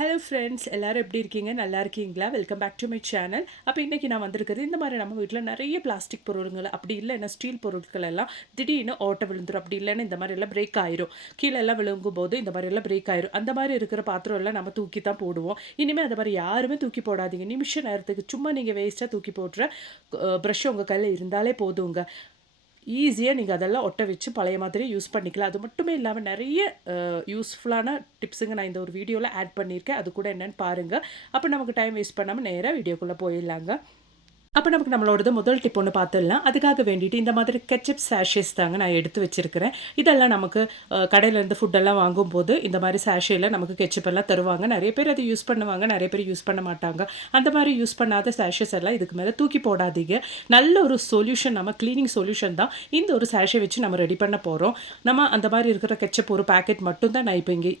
Hello friends, எல்லாரும் எப்படி இருக்கீங்க? நல்லா இருக்கீங்களா? Welcome back to my channel. அப்போ இன்றைக்கி நான் வந்திருக்கிறது, இந்த மாதிரி நம்ம வீட்டில் நிறைய பிளாஸ்டிக் பொருளுங்கள், அப்படி இல்லைன்னா ஸ்டீல் பொருட்கள் எல்லாம் திடீர்னு ஓட்டை விழுந்துரும், அப்படி இல்லைன்னா இந்த மாதிரி எல்லாம் பிரேக் ஆயிரும். கீழே எல்லாம் விழுங்கும் போது இந்த மாதிரி எல்லாம் பிரேக் ஆயிரும். அந்த மாதிரி இருக்கிற பாத்திரம் எல்லாம் நம்ம தூக்கி தான் போடுவோம். இனிமேல் அந்த மாதிரி யாருமே தூக்கி போடாதீங்க. நிமிஷ நேரத்துக்கு சும்மா நீங்கள் வேஸ்ட்டாக தூக்கி போட்டுற ப்ரஷ் உங்கள் கையில் இருந்தாலே போதுங்க. ஈஸியாக நீங்கள் அதெல்லாம் ஒட்ட வச்சு பழைய மாதிரி யூஸ் பண்ணிக்கலாம். அது மட்டுமே இல்லாமல் நிறைய யூஸ்ஃபுல்லான டிப்ஸுங்க நான் இந்த ஒரு வீடியோவில் ஆட் பண்ணியிருக்கேன். அது கூட என்னென்னு பாருங்கள். அப்போ நமக்கு டைம் வேஸ்ட் பண்ணாமல் நேராக வீடியோக்குள்ளே போயிடலாங்க. அப்போ நமக்கு நம்மளோடது முதல் டிப் ஒன்று பார்த்துடலாம். அதுக்காக வேண்டிட்டு இந்த மாதிரி கெச்சப் சாஷேஸ் தாங்க நான் எடுத்து வச்சுருக்கிறேன். இதெல்லாம் நமக்கு கடையிலேருந்து ஃபுட்டெல்லாம் வாங்கும்போது இந்த மாதிரி சாஷேயில் நமக்கு கெச்சப் எல்லாம் தருவாங்க. நிறைய பேர் அதை யூஸ் பண்ணுவாங்க, நிறைய பேர் யூஸ் பண்ண மாட்டாங்க. அந்த மாதிரி யூஸ் பண்ணாத சாஷேஸ் எல்லாம் இதுக்கு மேலே தூக்கி போடாதீங்க. நல்ல ஒரு சொல்யூஷன், நம்ம க்ளீனிங் சொல்யூஷன் தான் இந்த ஒரு சாஷே வச்சு நம்ம ரெடி பண்ண போகிறோம். நம்ம அந்த மாதிரி இருக்கிற கெச்சப் ஒரு பேக்கெட் மட்டும்தான் நான் இப்போ இங்கே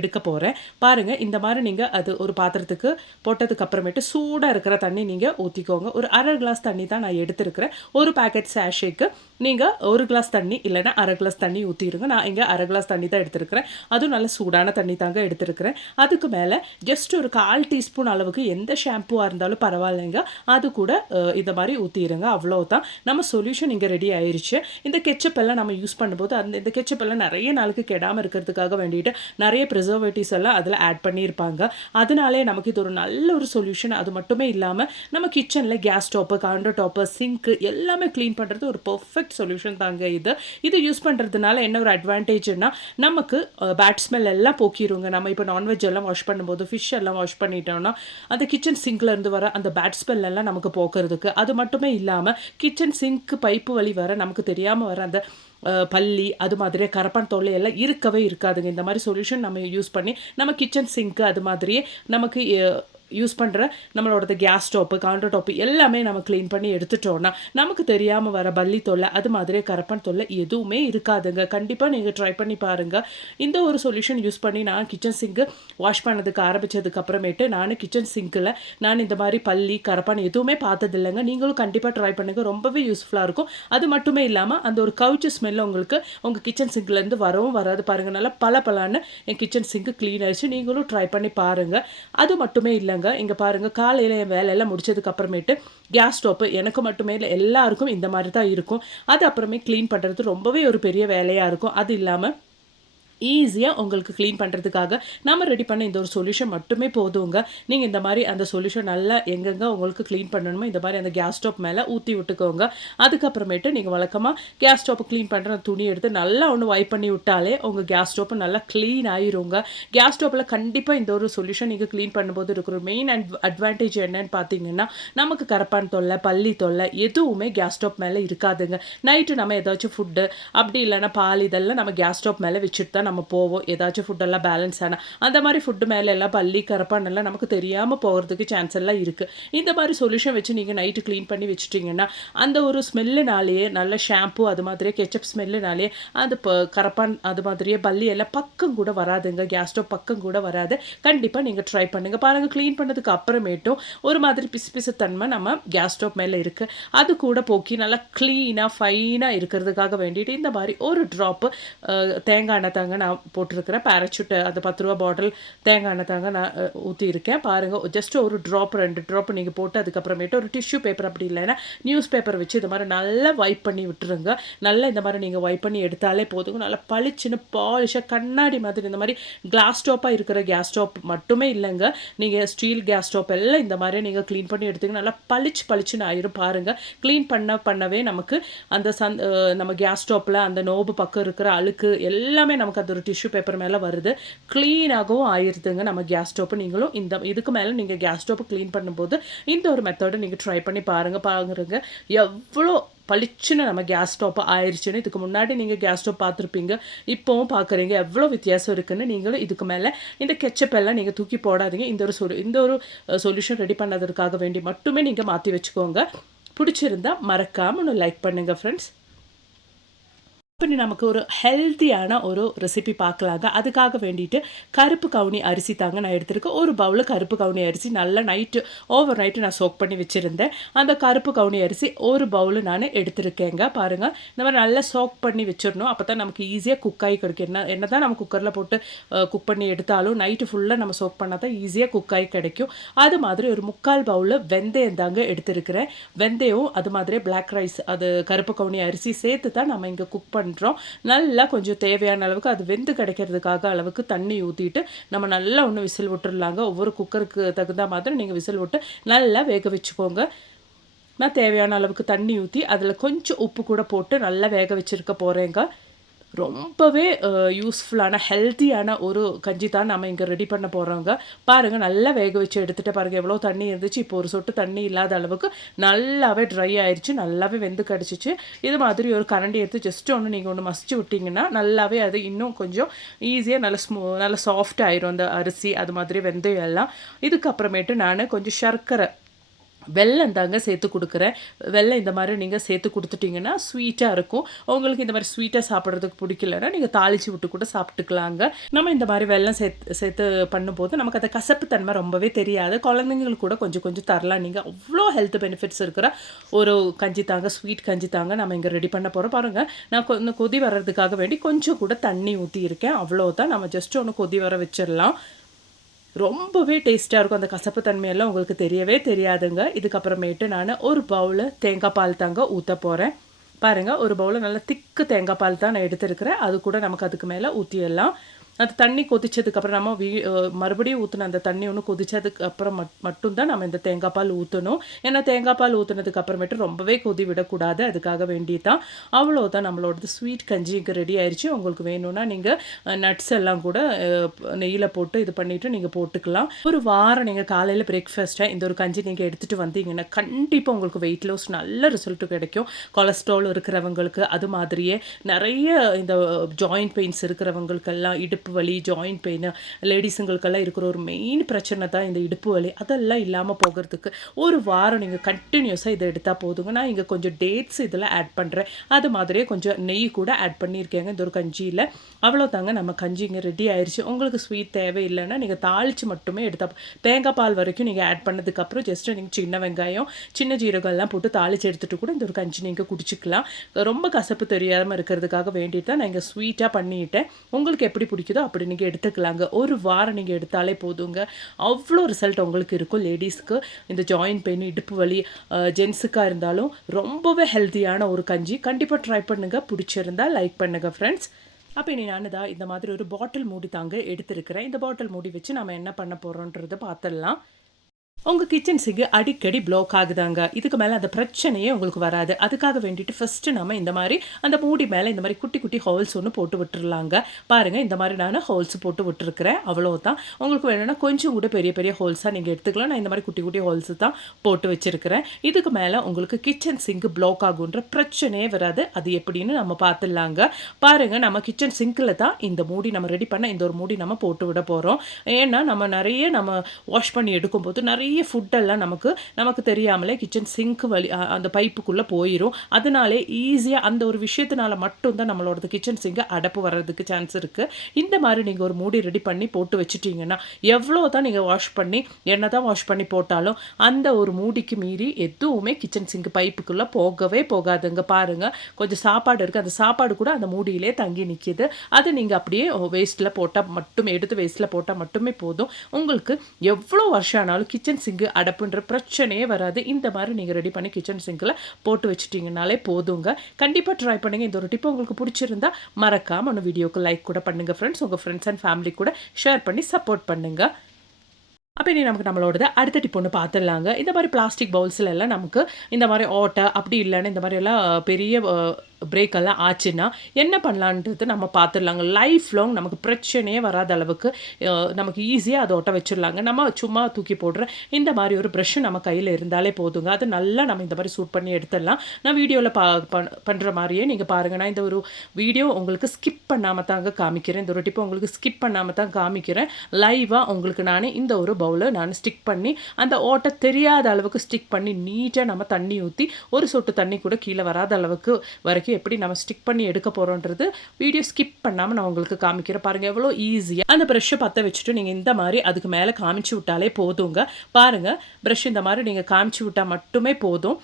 எடுக்க போகிறேன். பாருங்கள், இந்த மாதிரி நீங்கள் அது ஒரு பாத்திரத்துக்கு போட்டதுக்கு அப்புறமேட்டு சூடாக இருக்கிற தண்ணி நீங்கள் ஊற்றிக்கோங்க. ஒரு அரை கிளாஸ் தண்ணி தான் நான் எடுத்துருக்கிறேன். ஒரு பேக்கெட் சாஷேக்கு நீங்கள் ஒரு கிளாஸ் தண்ணி இல்லைன்னா அரை கிளாஸ் தண்ணி ஊற்றிடுங்க. நான் இங்கே அரை கிளாஸ் தண்ணி தான் எடுத்துருக்கிறேன். அதுவும் நல்ல சூடான தண்ணி தாங்க எடுத்துருக்கிறேன். அதுக்கு மேலே ஜஸ்ட் ஒரு 1/4 டீஸ்பூன் அளவுக்கு எந்த ஷாம்புவாக இருந்தாலும் பரவாயில்லைங்க, அது கூட இந்த மாதிரி ஊற்றிடுங்க. அவ்வளோதான், நம்ம சொல்யூஷன் இங்கே ரெடி ஆயிடுச்சு. இந்த கெச்சப் எல்லாம் நம்ம யூஸ் பண்ணும்போது இந்த கெச்சப் எல்லாம் நிறைய நாளுக்கு கெடாமல் இருக்கிறதுக்காக வேண்டிட்டு நிறைய ப்ரிசர்வேட்டிவ்ஸ் எல்லாம் அதில் ஆட் பண்ணியிருப்பாங்க. அதனாலே நமக்கு இது ஒரு நல்ல ஒரு சொல்யூஷன். அது மட்டுமே இல்லாமல் நம்ம கிச்சனில் கேஸ் ஸ்டோப்பு, கவுண்டர் டாப்பு, சிங்க்கு எல்லாமே க்ளீன் பண்ணுறது ஒரு பர்ஃபெக்ட் சொல்யூஷன் தாங்க இது யூஸ் பண்ணுறதுனால என்ன ஒரு அட்வான்டேஜ்னா, நமக்கு பேட் ஸ்மெல் எல்லாம் போக்கிடுங்க. நம்ம இப்போ நான்வெஜ் எல்லாம் வாஷ் பண்ணும்போது, ஃபிஷ் எல்லாம் வாஷ் பண்ணிட்டோம்னா அந்த கிச்சன் சிங்க்ல இருந்து வர அந்த பேட் ஸ்மெல் எல்லாம் நமக்கு போக்குறதுக்கு. அது மட்டுமே இல்லாமல் கிச்சன் சிங்க்கு பைப்பு வழி வர நமக்கு தெரியாமல் வர அந்த பல்லி, அது மாதிரியே கரப்பான் தொல்லை எல்லாம் இருக்கவே இருக்காதுங்க. இந்த மாதிரி சொல்யூஷன் நம்ம யூஸ் பண்ணி நம்ம கிச்சன் சிங்க்கு அது மாதிரியே நமக்கு யூஸ் பண்ணுற நம்மளோட கேஸ் ஸ்டோப்பு, கவுண்டர் டாப்பு எல்லாமே நம்ம க்ளீன் பண்ணி எடுத்துட்டோன்னா நமக்கு தெரியாமல் வர பல்லி தொல்லை, அது மாதிரியே கரப்பான் தொல்லை எதுவுமே இருக்காதுங்க. கண்டிப்பாக நீங்கள் ட்ரை பண்ணி பாருங்கள். இந்த ஒரு சொல்யூஷன் யூஸ் பண்ணி நான் கிச்சன் சிங்க்கு வாஷ் பண்ணதுக்கு ஆரம்பித்ததுக்கு அப்புறமேட்டு நான் கிச்சன் சிங்க்கில் நான் இந்த மாதிரி பல்லி, கரப்பான் எதுவுமே பார்த்ததில்லைங்க. நீங்களும் கண்டிப்பாக ட்ரை பண்ணுங்கள், ரொம்பவே யூஸ்ஃபுல்லாக இருக்கும். அது மட்டுமே இல்லாமல் அந்த ஒரு கவுச்சு ஸ்மெல் உங்களுக்கு உங்கள் கிச்சன் சிங்க்லேருந்து வரவும் வராது. பாருங்கள், நல்லா பலன்னு என் கிச்சன் சிங்க்கு க்ளீன் ஆயிடுச்சு. நீங்களும் ட்ரை பண்ணி பாருங்கள். அது மட்டுமே இல்லை, இங்கே பாருங்கள், காலையில் என் வேலையெல்லாம் முடிச்சதுக்கு அப்புறமேட்டு கேஸ் ஸ்டோப்பு எனக்கு மட்டுமே இல்லை, எல்லாருக்கும் இந்த மாதிரி தான் இருக்கும். அது அப்புறமே க்ளீன் பண்ணுறது ரொம்பவே ஒரு பெரிய வேலையாக இருக்கும். அது இல்லாமல் ஈஸியாக உங்களுக்கு க்ளீன் பண்ணுறதுக்காக நம்ம ரெடி பண்ண இந்த ஒரு சொல்யூஷன் மட்டுமே போதுங்க. நீங்கள் இந்த மாதிரி அந்த சொல்யூஷன் நல்லா எங்கெங்கே உங்களுக்கு க்ளீன் பண்ணணுமோ இந்த மாதிரி அந்த கேஸ் ஸ்டோப் மேலே ஊற்றி விட்டுக்கோங்க. அதுக்கப்புறமேட்டு நீங்கள் வழக்கமாக கேஸ் ஸ்டோப்பை க்ளீன் பண்ணுற துணி எடுத்து நல்லா ஒன்று வைப் பண்ணி விட்டாலே உங்கள் கேஸ் ஸ்டோப்பு நல்லா க்ளீன் ஆயிருங்க. கேஸ் ஸ்டோப்பில் கண்டிப்பாக இந்த ஒரு சொல்யூஷன் நீங்கள் க்ளீன் பண்ணும்போது இருக்கிற மெயின் அட்வான்டேஜ் என்னன்னு பார்த்தீங்கன்னா, நமக்கு கரப்பான் தொல்லை, பல்லி தொல்லை எதுவுமே கேஸ் ஸ்டோப் மேலே இருக்காதுங்க. நைட்டு நம்ம ஏதாச்சும் ஃபுட்டு அப்படி இல்லைன்னா பால் இதெல்லாம் நம்ம கேஸ் ஸ்டோப் மேலே வச்சுட்டு தான் நம்ம போவோம். ஏதாச்சும் ஃபுட்டெல்லாம் பேலன்ஸ் ஆனால் அந்த மாதிரி ஃபுட்டு மேலே எல்லாம் பல்லி, கரப்பான் எல்லாம் நமக்கு தெரியாமல் போகிறதுக்கு சான்ஸ் எல்லாம் இருக்குது. இந்த மாதிரி சொல்யூஷன் வச்சு நீங்கள் நைட்டு க்ளீன் பண்ணி வச்சுட்டிங்கன்னா அந்த ஒரு ஸ்மெல்லுனாலேயே, நல்ல ஷாம்பு அது மாதிரியே கெச்சப் ஸ்மெல்லுனாலேயே அந்த கரப்பான் அது மாதிரியே பல்லி எல்லாம் பக்கம் கூட வராதுங்க. கேஸ் ஸ்டோவ் பக்கம் கூட வராது. கண்டிப்பாக நீங்கள் ட்ரை பண்ணுங்கள். பாருங்கள், க்ளீன் பண்ணதுக்கு அப்புறமேட்டும் ஒரு மாதிரி பிசு தன்மை நம்ம கேஸ் ஸ்டோவ் மேலே இருக்குது. அது கூட போக்கி நல்லா க்ளீனாக ஃபைனாக இருக்கிறதுக்காக வேண்டிட்டு இந்த மாதிரி ஒரு ட்ராப்பு தேங்காய் எண்ணெய் தாங்க நான் போட்டிருக்கிறேன். பேராசூட் அந்த 10 ரூபா பாட்டில் தேங்காய் எண்ணெய் தாங்க நான் ஊற்றியிருக்கேன். பாருங்கள், ஜஸ்ட் ஒரு ட்ராப் 2 ட்ராப் நீங்கள் போட்டு அதுக்கப்புறமேட்டு ஒரு டிஷ்யூ பேப்பர் அப்படி இல்லைன்னா நியூஸ் பேப்பர் வச்சு இந்த மாதிரி நல்லா வைப் பண்ணி விட்டுருங்க. நல்லா இந்த மாதிரி நீங்கள் வைப் பண்ணி எடுத்தாலே போதுங்க. நல்லா பளிச்சுன்னு பாலிஷாக கண்ணாடி மாதிரி இந்த மாதிரி கிளாஸ் ஸ்டோப்பாக இருக்கிற கேஸ் ஸ்டோப் மட்டுமே இல்லைங்க, நீங்கள் ஸ்டீல் கேஸ் ஸ்டோப் எல்லாம் இந்த மாதிரி நீங்கள் க்ளீன் பண்ணி எடுத்தீங்கன்னா நல்லா பளிச்சுன்னு ஆயிரும். பாருங்கள், க்ளீன் பண்ணவே நமக்கு அந்த நம்ம கேஸ் ஸ்டோப்பில் அந்த நோபு பக்கம் இருக்கிற அழுக்கு எல்லாமே நமக்கு அது ஒரு டிஷ்யூ பேப்பர் மேலே வருது. க்ளீனாகவும் ஆயிருதுங்க நம்ம கேஸ் ஸ்டோப்பு. நீங்களும் இதுக்கு மேலே நீங்கள் கேஸ் ஸ்டோப்பு க்ளீன் பண்ணும்போது இந்த ஒரு மெத்தடை நீங்கள் ட்ரை பண்ணி பாருங்க எவ்வளோ பளிச்சுன்னு நம்ம கேஸ் ஸ்டோப்பு ஆயிடுச்சுன்னு. இதுக்கு முன்னாடி நீங்கள் கேஸ் ஸ்டோப் பார்த்துருப்பீங்க, இப்போவும் பார்க்குறீங்க எவ்வளோ வித்தியாசம் இருக்குன்னு. நீங்களும் இதுக்கு மேலே இந்த கெச்சப் எல்லாம் நீங்கள் தூக்கி போடாதீங்க. இந்த ஒரு சொல்யூஷன் ரெடி பண்ணதற்காக வேண்டி மட்டுமே நீங்கள் மாற்றி வச்சுக்கோங்க. பிடிச்சிருந்தா மறக்காமல் ஒன்று லைக் பண்ணுங்கள் ஃப்ரெண்ட்ஸ். இப்ப நமக்கு ஒரு ஹெல்த்தியான ஒரு ரெசிபி பார்க்கலாங்க. அதுக்காக வேண்டிட்டு கருப்பு கவுனி அரிசி தாங்க நான் எடுத்திருக்கேன். ஒரு பவுலு கருப்பு கவுனி அரிசி நல்லா ஓவர் நைட்டு நான் சோக் பண்ணி வச்சிருந்தேன். அந்த கருப்பு கவுனி அரிசி ஒரு பவுலு நானு எடுத்திருக்கேங்க. பாருங்க. இந்த மாரி நல்லா சோக் பண்ணி வச்சிரணும். அப்பதான் நமக்கு ஈஸியா குக் ஆகி கிடைக்கும். என்னதான் நம்ம குக்கர்ல போட்டு குக் பண்ணி எடுத்தாலும் நைட்டு ஃபுல்லா நம்ம சோக் பண்ணா தான் ஈஸியா குக் ஆகி கிடைக்கும். அது மாதிரி ஒரு 3/4 பவுலு வெந்தயம் தாங்க எடுத்திருக்கிறேன். வெந்தயம் அது மாதிரியே பிளாக் ரைஸ் அது கருப்பு கவுனி அரிசி சேர்த்து தான் நம்ம இங்க குக் பண்ணுறோம். நல்லா கொஞ்சம் தேவையான அளவுக்கு அது வெந்து கிடைக்கிறதுக்காக அளவுக்கு தண்ணி ஊற்றிட்டு நம்ம நல்லா ஒன்று விசில் விட்டுடலாங்க. ஒவ்வொரு குக்கருக்கு தகுந்த மாதிரி நீங்கள் விசில் விட்டு நல்லா வேக வச்சுக்கோங்க. நான் தேவையான அளவுக்கு தண்ணி ஊற்றி அதில் கொஞ்சம் உப்பு கூட போட்டு நல்லா வேக வச்சுருக்க போகிறேங்க. ரொம்பவே யூஸ்ஃபுல்லான ஹெல்த்தியான ஒரு கஞ்சி தான் நம்ம இங்கே ரெடி பண்ண போகிறோங்க. பாருங்கள் நல்லா வேக வச்சு எடுத்துகிட்டு பாருங்கள் எவ்வளோ தண்ணி இருந்துச்சு. இப்போ ஒரு சொட்டு தண்ணி இல்லாத அளவுக்கு நல்லாவே ட்ரை ஆயிடுச்சு. நல்லாவே வெந்து கிடச்சிச்சு. இது மாதிரி ஒரு கரண்டி எடுத்து ஜஸ்ட் நீங்கள் ஒன்று மசிச்சு விட்டிங்கன்னா நல்லாவே அது இன்னும் கொஞ்சம் ஈஸியாக நல்லா சாஃப்ட் ஆயிரும் அந்த அரிசி அது மாதிரி வெந்தயம் எல்லாம். இதுக்கப்புறமேட்டு நான் கொஞ்சம் சர்க்கரை வெல்லம் தாங்க சேர்த்து கொடுக்குறேன். வெல்லம் இந்த மாதிரி நீங்கள் சேர்த்து கொடுத்துட்டிங்கன்னா ஸ்வீட்டாக இருக்கும். உங்களுக்கு இந்த மாதிரி ஸ்வீட்டாக சாப்பிட்றதுக்கு பிடிக்கலன்னா நீங்கள் தாளித்து விட்டு கூட சாப்பிட்டுக்கலாங்க. நம்ம இந்த மாதிரி வெல்லம் சேர்த்து பண்ணும்போது நமக்கு அந்த கசப்பு தன்மை ரொம்பவே தெரியாது. குழந்தைங்களுக்கு கூட கொஞ்சம் கொஞ்சம் தரலாம். நீங்கள் அவ்வளோ ஹெல்த் பெனிஃபிட்ஸ் இருக்கிற ஒரு கஞ்சி தாங்க, ஸ்வீட் கஞ்சி தாங்க நம்ம இங்கே ரெடி பண்ண போகிறோம். பாருங்கள், நான் கொஞ்சம் கொதி வர்றதுக்காக வேண்டி கொஞ்சம் கூட தண்ணி ஊற்றியிருக்கேன். அவ்வளோதான். நம்ம ஜஸ்ட் ஒன்று கொதி வர வச்சிடலாம். ரொம்பவே டேஸ்ட்டாக இருக்கும். அந்த கசப்பு தன்மையெல்லாம் உங்களுக்கு தெரியவே தெரியாதுங்க. இதுக்கப்புறமேட்டு நான் ஒரு பவுலு தேங்காய் பால் தாங்க ஊற்ற போகிறேன். பாருங்கள், ஒரு பவுலு நல்லா திக்கு தேங்காய் பால் தான் நான் எடுத்துருக்கிறேன். அது கூட நமக்கு அதுக்கு மேலே ஊற்றிடலாம். அந்த தண்ணி கொதிச்சதுக்கப்புறம் நம்ம மறுபடியும் ஊற்றின அந்த தண்ணி ஒன்று கொதிச்சதுக்கு அப்புறம் மட்டும்தான் நம்ம இந்த தேங்காய் பால் ஊற்றணும். ஏன்னா தேங்காய் பால் ஊற்றினதுக்கு அப்புறமேட்டு ரொம்பவே கொதி விடக்கூடாது. அதுக்காக வேண்டி தான். அவ்வளோதான், நம்மளோடது ஸ்வீட் கஞ்சி இங்கே ரெடி ஆயிடுச்சு. உங்களுக்கு வேணும்னா நீங்கள் நட்ஸ் எல்லாம் கூட நெய்யில் போட்டு இது பண்ணிவிட்டு நீங்கள் போட்டுக்கலாம். ஒரு வாரம் நீங்கள் காலையில் பிரேக்ஃபாஸ்ட்டாக இந்த ஒரு கஞ்சி நீங்கள் எடுத்துகிட்டு வந்தீங்கன்னா கண்டிப்பாக உங்களுக்கு வெயிட் லாஸ் நல்ல ரிசல்ட்டு கிடைக்கும். கொலஸ்ட்ரால் இருக்கிறவங்களுக்கு, அது மாதிரியே நிறைய இந்த ஜாயிண்ட் பெயின்ஸ் இருக்கிறவங்களுக்கெல்லாம், இடுப்பு வலி, ஜாயிண்ட் பெயின், லேடிஸுங்களுக்கெல்லாம் இருக்கிற ஒரு மெயின் பிரச்சனை தான் இந்த இடுப்பு வலி. அதெல்லாம் இல்லாமல் போகிறதுக்கு ஒரு வாரம் நீங்கள் கண்டினியூஸாக இதை எடுத்தால் போதுங்க. நான் இங்கே கொஞ்சம் டேட்ஸ் இதில் ஆட் பண்ணுறேன். அது மாதிரியே கொஞ்சம் நெய் கூட ஆட் பண்ணியிருக்கேங்க இந்த ஒரு கஞ்சியில். அவ்வளோதாங்க, நம்ம கஞ்சி இங்கே ரெடி ஆயிடுச்சு. உங்களுக்கு ஸ்வீட் தேவையில்லைன்னா நீங்கள் தாளித்து மட்டுமே எடுத்தால், தேங்காய் பால் வரைக்கும் நீங்கள் ஆட் பண்ணதுக்கப்புறம் ஜஸ்ட்டு நீங்கள் சின்ன வெங்காயம், சின்ன ஜீரகம்லாம் போட்டு தாளித்து எடுத்துகிட்டு கூட இந்த ஒரு கஞ்சி நீங்கள் குடிச்சிக்கலாம். ரொம்ப கசப்பு தெரியாமல் இருக்கிறதுக்காக வேண்டிட்டு தான் நான் இங்கே ஸ்வீட்டாக பண்ணிட்டேன். உங்களுக்கு எப்படி பிடிக்குதோ அப்படி நீங்கள் எடுத்துக்கலாங்க. ஒரு வாரம் நீங்கள் எடுத்தாலே போதுங்க. அவ்வளோ ரிசல்ட் உங்களுக்கு இருக்கும். லேடிஸ்க்கு இந்த ஜாயிண்ட் பெயின், இடுப்பு வலி, ஜென்ஸுக்காக இருந்தாலும் ரொம்பவே ஹெல்த்தியான ஒரு கஞ்சி. கண்டிப்பாக ட்ரை பண்ணுங்கள். பிடிச்சிருந்தா லைக் பண்ணுங்கள் ஃப்ரெண்ட்ஸ். அப்போ இனி நான் தான் இந்த மாதிரி ஒரு பாட்டில் மூடி தாங்க எடுத்திருக்கிறேன். இந்த பாட்டில் மூடி வச்சு நம்ம என்ன பண்ண போகிறோன்றதை பார்த்துடலாம். உங்கள் கிச்சன் சிங்க் அடிக்கடி ப்ளாக் ஆகுதாங்க. இதுக்கு மேலே அந்த பிரச்சனையே உங்களுக்கு வராது. அதுக்காக வேண்டிட்டு ஃபஸ்ட்டு நம்ம இந்த மாதிரி அந்த மூடி மேலே இந்த மாதிரி குட்டி குட்டி ஹோல்ஸ் ஒன்று போட்டு விட்டுருலாங்க. பாருங்கள், இந்த மாதிரி நான் ஹோல்ஸ் போட்டு விட்டுருக்கிறேன். அவ்வளோதான். உங்களுக்கு வேணும்னா கொஞ்சம் கூட பெரிய பெரிய ஹோல்ஸாக நீங்கள் எடுத்துக்கலாம். நான் இந்த மாதிரி குட்டி குட்டி ஹோல்ஸு தான் போட்டு வச்சுருக்கிறேன். இதுக்கு மேலே உங்களுக்கு கிச்சன் சிங்க் ப்ளாக் ஆகுன்ற பிரச்சனையே வராது. அது எப்படின்னு நம்ம பார்த்துடலாங்க. பாருங்கள், நம்ம கிச்சன் சிங்கில் தான் இந்த மூடி நம்ம ரெடி பண்ண இந்த ஒரு மூடி நம்ம போட்டு விட போகிறோம். ஏன்னா நம்ம வாஷ் பண்ணி எடுக்கும்போது நிறைய ஃபுட்டெல்லாம் நமக்கு தெரியாமலே கிச்சன் சிங்க் வழி அந்த பைப்புக்குள்ளே போயிடும். அதனாலே ஈஸியாக அந்த ஒரு விஷயத்தினால மட்டும்தான் நம்மளோட கிச்சன் சிங்க் அடப்பு வர்றதுக்கு சான்ஸ் இருக்குது. இந்த மாதிரி நீங்கள் ஒரு மூடி ரெடி பண்ணி போட்டு வச்சுட்டிங்கன்னா எவ்வளோ தான் நீங்கள் வாஷ் பண்ணி என்ன தான் வாஷ் பண்ணி போட்டாலும் அந்த ஒரு மூடிக்கு மீறி எதுவுமே கிச்சன் சிங்க் பைப்புக்குள்ளே போகவே போகாதுங்க. பாருங்கள், கொஞ்சம் சாப்பாடு இருக்குது, அந்த சாப்பாடு கூட அந்த மூடியிலே தங்கி நிற்கிது. அது நீங்கள் அப்படியே வேஸ்ட்டில் போட்டால் மட்டுமே, எடுத்து வேஸ்ட்டில் போட்டால் மட்டுமே போதும். உங்களுக்கு எவ்வளோ வருஷம் ஆனாலும் கிச்சன் சிங்க் அடப்புன்ற பிரச்சனையே வராது. இந்த மாதிரி நீங்கள் ரெடி பண்ணி கிச்சன் சிங்கில் போட்டு வச்சுட்டிங்கனாலே போதுங்க. கண்டிப்பாக ட்ரை பண்ணுங்கள். இந்த ஒரு டிப் உங்களுக்கு பிடிச்சிருந்தா மறக்காமல் ஒன்று வீடியோக்கு லைக் கூட பண்ணுங்கள் ஃப்ரெண்ட்ஸ். உங்கள் ஃப்ரெண்ட்ஸ் அண்ட் ஃபேமிலி கூட ஷேர் பண்ணி சப்போர்ட் பண்ணுங்கள். அப்போ இனி நமக்கு நம்மளோடது அடுத்த டிப் ஒன்று பார்த்துடலாங்க. இந்த மாதிரி பிளாஸ்டிக் பவுல்ஸில் எல்லாம் நமக்கு இந்த மாதிரி ஓட்டை அப்படி இல்லைன்னு இந்த மாதிரி எல்லாம் பெரிய பிரேக் எல்லாம் ஆச்சுன்னா என்ன பண்ணலான்றது நம்ம பார்த்துடலாங்க. லைஃப் லாங் நமக்கு பிரச்சனையே வராத அளவுக்கு நமக்கு ஈஸியாக அதை ஒட்ட வச்சிடலாங்க. நம்ம சும்மா தூக்கி போடுற இந்த மாதிரி ஒரு ப்ரஷ்ஷு நம்ம கையில் இருந்தாலே போதுங்க. அது நல்லா நம்ம இந்த மாதிரி சூட் பண்ணி எடுத்துடலாம். நான் வீடியோவில் பண்ணுற மாதிரியே நீங்கள் பாருங்கள். நான் இந்த ஒரு வீடியோ உங்களுக்கு ஸ்கிப் பண்ணாமல் தாங்க காமிக்கிறேன். இந்த ஒரு டிப்பை உங்களுக்கு ஸ்கிப் பண்ணாமல் தான் காமிக்கிறேன். லைவாக உங்களுக்கு நான் இந்த ஒரு பவுலை நான் ஸ்டிக் பண்ணி அந்த ஓட்டை தெரியாத அளவுக்கு ஸ்டிக் பண்ணி நீட்டாக நம்ம தண்ணி ஊற்றி ஒரு சொட்டு தண்ணி கூட கீழே வராத அளவுக்கு வரைக்கும் வரைக்கும் எப்படி நம்ம ஸ்டிக் பண்ணி எடுக்க போகிறோன்றது வீடியோ ஸ்கிப் பண்ணாமல் நான் உங்களுக்கு காமிக்கிறேன். பாருங்கள் எவ்வளோ ஈஸியாக அந்த ப்ரஷ்ஷை பற்ற வச்சுட்டு நீங்கள் இந்த மாதிரி அதுக்கு மேலே காமிச்சு விட்டாலே போதுங்க. பாருங்கள் ப்ரஷ் இந்த மாதிரி நீங்கள் காமிச்சு விட்டால் மட்டுமே போதும்.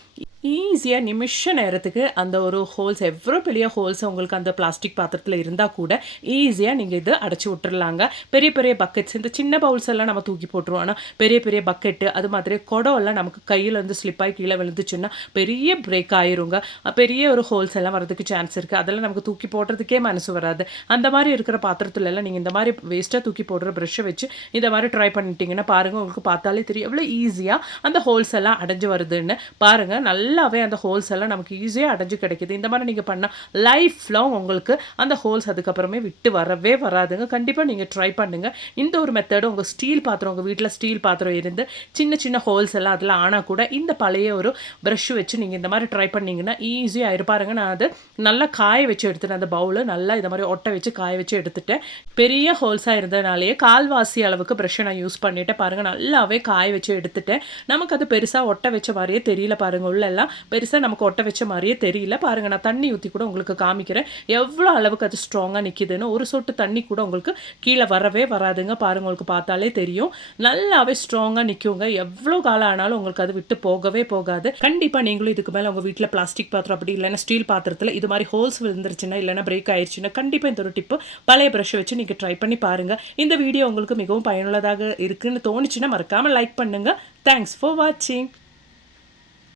ஈஸியாக நிமிஷ நேரத்துக்கு அந்த ஒரு ஹோல்ஸ் எவ்வளோ பெரிய ஹோல்ஸ் உங்களுக்கு அந்த பிளாஸ்டிக் பாத்திரத்தில் இருந்தால் கூட ஈஸியாக நீங்கள் இது அடைச்சி விட்டுறலாங்க. பெரிய பெரிய பக்கெட்ஸ் இந்த சின்ன பவுல்ஸ் எல்லாம் நம்ம தூக்கி போட்டுருவோம். ஆனால் பெரிய பெரிய பக்கெட்டு அது மாதிரி குடம் எல்லாம் நமக்கு கையில் வந்து ஸ்லிப்பாகி கீழே விழுந்துச்சுன்னா பெரிய பிரேக் ஆயிருங்க. பெரிய ஒரு ஹோல்ஸ் எல்லாம் வரதுக்கு சான்ஸ் இருக்குது. அதெல்லாம் நமக்கு தூக்கி போடுறதுக்கே மனசு வராது. அந்த மாதிரி இருக்கிற பாத்திரத்துல எல்லாம் நீங்கள் இந்த மாதிரி வேஸ்ட்டாக தூக்கி போடுற ப்ரஷ்ஷை வச்சு இந்த மாதிரி ட்ரை பண்ணிட்டீங்கன்னா பாருங்கள், உங்களுக்கு பார்த்தாலே தெரியும் எவ்வளோ ஈஸியாக அந்த ஹோல்ஸ் எல்லாம் அடைஞ்சு வருதுன்னு. பாருங்கள் நல்லாவே அந்த ஹோல்ஸ் எல்லாம் நமக்கு ஈஸியாக அடைஞ்சு கிடைக்குது. இந்த மாதிரி நீங்கள் பண்ணால் லைஃப் லாங் உங்களுக்கு அந்த ஹோல்ஸ் அதுக்கப்புறமே விட்டு வரவே வராதுங்க. கண்டிப்பாக நீங்கள் ட்ரை பண்ணுங்கள். இந்த ஒரு மெத்தடு உங்கள் ஸ்டீல் பாத்திரம், உங்கள் வீட்டில் ஸ்டீல் பாத்திரம் இருந்து சின்ன சின்ன ஹோல்ஸ் எல்லாம் அதில் ஆனால் கூட இந்த பழைய ஒரு ப்ரஷ் வச்சு நீங்கள் இந்த மாதிரி ட்ரை பண்ணிங்கன்னா ஈஸியாக இருப்பாருங்க. நான் அது நல்லா காய வச்சு எடுத்துட்டேன். அந்த பவுலு நல்லா இந்த மாதிரி ஒட்டை வச்சு காய வச்சு எடுத்துட்டேன். பெரிய ஹோல்ஸாக இருந்ததுனாலேயே கால்வாசி அளவுக்கு ப்ரஷ்ஷை நான் யூஸ் பண்ணிவிட்டேன். பாருங்கள் நல்லாவே காய வச்சு எடுத்துட்டேன். நமக்கு அது பெருசாக ஒட்ட வச்ச மாதிரியே தெரியல. பாருங்கள் உள்ளெல்லாம் பெருசாக நமக்கு ஒட்ட வச்ச மாதிரியே தெரியல. பாருங்கள் நான் தண்ணி ஊற்றி கூட உங்களுக்கு காமிக்கிறேன் எவ்வளோ அளவுக்கு அது ஸ்ட்ராங்காக நிற்கிதுன்னு. ஒரு சொட்டு தண்ணி கூட உங்களுக்கு கீழே வரவே வராதுங்க. பாருங்கள் உங்களுக்கு பார்த்தாலே தெரியும் நல்லாவே ஸ்ட்ராங்காக நிற்குங்க. எவ்வளோ காலம் ஆனாலும் உங்களுக்கு அது விட்டு போகவே போகாது. கண்டிப்பாக நீங்களும் இதுக்கு மேலே உங்கள் வீட்டில் பிளாஸ்டிக் பாத்திரம் அப்படி இல்லைன்னா ஸ்டீல் பாத்திரத்தில் இது மாதிரி ஹோல்ஸ் விழுந்துருச்சுன்னா இல்லைன்னா பிரேக் ஆயிடுச்சுன்னா கண்டிப்பாக இந்த ஒரு டிப்பு பழைய ப்ரஷ்ஷை வச்சு நீங்கள் ட்ரை பண்ணி பாருங்கள். இந்த வீடியோ உங்களுக்கு மிகவும் பயனுள்ளதாக இருக்குன்னு தோணுச்சுன்னா மறக்காமல் லைக் பண்ணுங்கள். தேங்க்ஸ் ஃபார் வாட்சிங்.